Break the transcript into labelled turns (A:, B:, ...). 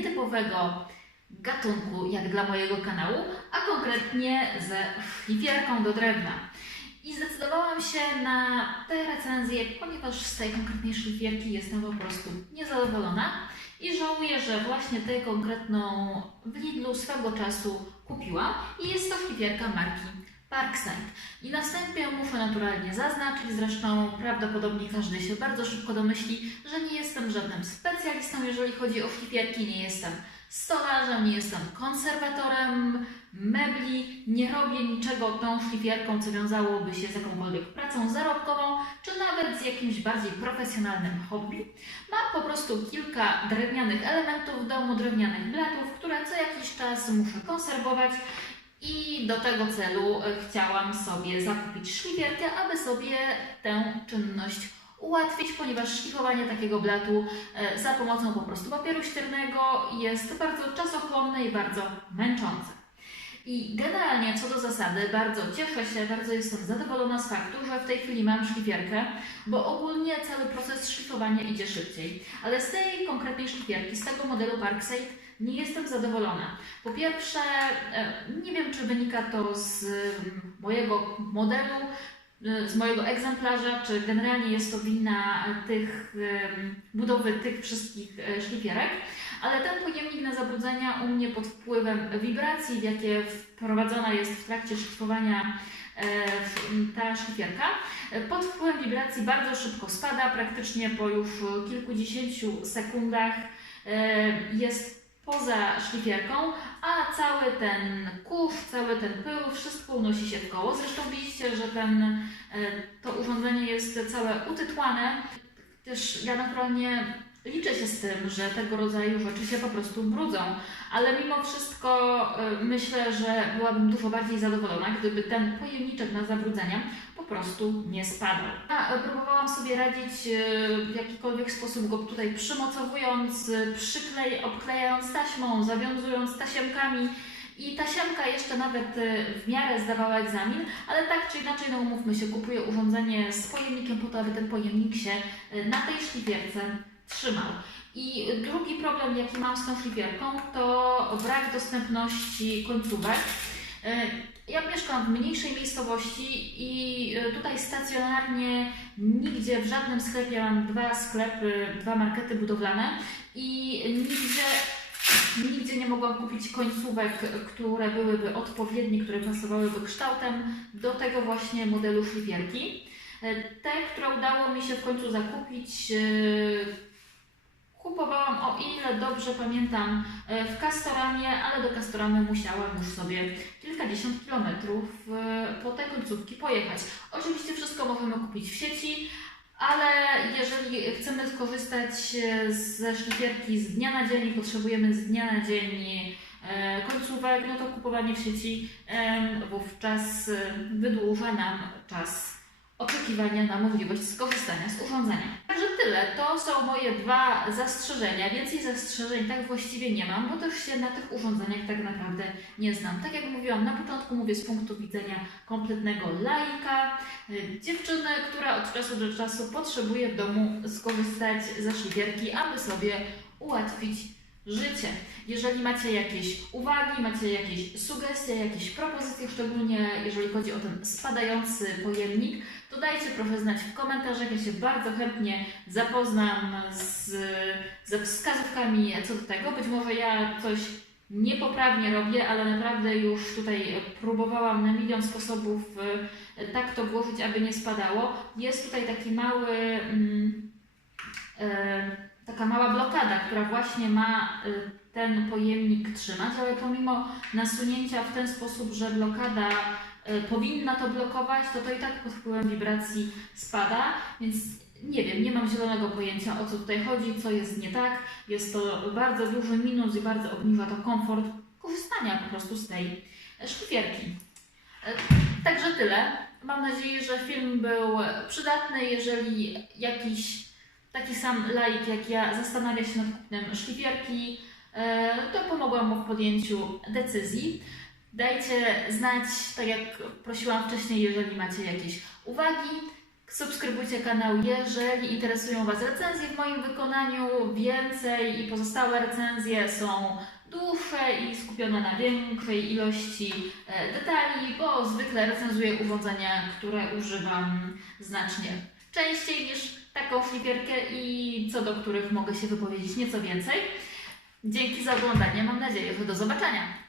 A: nietypowego gatunku, jak dla mojego kanału, a konkretnie ze szlifierką do drewna. I zdecydowałam się na tę recenzję, ponieważ z tej konkretnej szlifierki jestem po prostu niezadowolona i żałuję, że właśnie tę konkretną w Lidlu swego czasu kupiłam i jest to szlifierka marki Parkside. I na wstępie muszę naturalnie zaznaczyć, zresztą prawdopodobnie każdy się bardzo szybko domyśli, że nie jestem żadnym specjalistą, jeżeli chodzi o szlifierki, nie jestem stolarzem, nie jestem konserwatorem mebli, nie robię niczego tą szlifierką, co wiązałoby się z jakąkolwiek pracą zarobkową, czy nawet z jakimś bardziej profesjonalnym hobby. Mam po prostu kilka drewnianych elementów w domu, drewnianych blatów, które co jakiś czas muszę konserwować i do tego celu e, chciałam sobie zakupić szlifierkę, aby sobie tę czynność ułatwić, ponieważ szlifowanie takiego blatu e, za pomocą po prostu papieru ściernego jest bardzo czasochłonne i bardzo męczące. I generalnie co do zasady bardzo cieszę się, bardzo jestem zadowolona z faktu, że w tej chwili mam szlifierkę, bo ogólnie cały proces szlifowania idzie szybciej. Ale z tej konkretnej szlifierki, z tego modelu Parkside nie jestem zadowolona. Po pierwsze, e, nie wiem czy wynika to z mojego modelu, z mojego egzemplarza, czy generalnie jest to wina tych budowy tych wszystkich e, szlifierek, ale ten pojemnik na zabrudzenia u mnie pod wpływem wibracji, jakie wprowadzona jest w trakcie szlifowania e, ta szlifierka, e, pod wpływem wibracji bardzo szybko spada, praktycznie po już kilkudziesięciu sekundach jest poza szlifierką, a cały ten kurz, cały ten pył, wszystko unosi się w koło. Zresztą widzicie, że ten, e, to urządzenie jest całe utytłane. Ja naturalnie liczę się z tym, że tego rodzaju rzeczy się po prostu brudzą, ale mimo wszystko e, myślę, że byłabym dużo bardziej zadowolona, gdyby ten pojemniczek na zabrudzenia po prostu nie spadał. Ja e, próbowałam sobie radzić e, w jakikolwiek sposób go tutaj przymocowując, e, przyklej, obklejając taśmą, zawiązując tasiemkami. I tasiemka jeszcze nawet w miarę zdawała egzamin, ale tak czy inaczej, no umówmy się, kupuję urządzenie z pojemnikiem po to, aby ten pojemnik się na tej szlifierce trzymał. I drugi problem, jaki mam z tą szlifierką, to brak dostępności końcówek. E, Ja mieszkam w mniejszej miejscowości i e, tutaj stacjonarnie nigdzie w żadnym sklepie mam dwa sklepy, dwa markety budowlane i nigdzie, nigdzie nie mogłam kupić końcówek, które byłyby odpowiednie, które pasowałyby kształtem do tego właśnie modelu szlifierki. E, Te, które udało mi się w końcu zakupić, kupowałam, o ile dobrze pamiętam, e, w Castoramie, ale do Castoramy musiałam już sobie kilkadziesiąt kilometrów e, po te końcówki pojechać. Oczywiście wszystko możemy kupić w sieci, ale jeżeli chcemy skorzystać e, ze szlifierki z dnia na dzień i potrzebujemy z dnia na dzień końcówek, no to kupowanie w sieci wówczas wydłuża nam czas oczekiwania na możliwość skorzystania z urządzenia. Tyle. To są moje dwa zastrzeżenia. Więcej zastrzeżeń tak właściwie nie mam, bo też się na tych urządzeniach tak naprawdę nie znam. Tak jak mówiłam na początku, mówię z punktu widzenia kompletnego laika, y, dziewczyny, która od czasu do czasu potrzebuje w domu skorzystać ze szlifierki, aby sobie ułatwić życie. Jeżeli macie jakieś uwagi, macie jakieś sugestie, jakieś propozycje, szczególnie jeżeli chodzi o ten spadający pojemnik, to dajcie proszę znać w komentarzach. Ja się bardzo chętnie zapoznam z, ze wskazówkami co do tego. Być może ja coś niepoprawnie robię, ale naprawdę już tutaj próbowałam na milion sposobów e, tak to włożyć, aby nie spadało. Jest tutaj taki mały. Mm, e, taka mała blokada, która właśnie ma y, ten pojemnik trzymać, ale pomimo nasunięcia w ten sposób, że blokada y, powinna to blokować, to to i tak pod wpływem wibracji spada, więc nie wiem, nie mam zielonego pojęcia o co tutaj chodzi, co jest nie tak. Jest to bardzo duży minus i bardzo obniża to komfort korzystania po prostu z tej szlifierki. Y, Także tyle. Mam nadzieję, że film był przydatny. Jeżeli jakiś taki sam laik jak ja zastanawia się nad kupnem szlifierki, e, to pomogłam mu w podjęciu decyzji. Dajcie znać, tak jak prosiłam wcześniej, jeżeli macie jakieś uwagi. Subskrybujcie kanał, jeżeli interesują Was recenzje w moim wykonaniu. Więcej i pozostałe recenzje są dłuższe i skupione na większej ilości e, detali, bo zwykle recenzuję urządzenia, które używam znacznie częściej niż taką szlifierkę i co do których mogę się wypowiedzieć nieco więcej. Dzięki za oglądanie. Mam nadzieję, że do zobaczenia.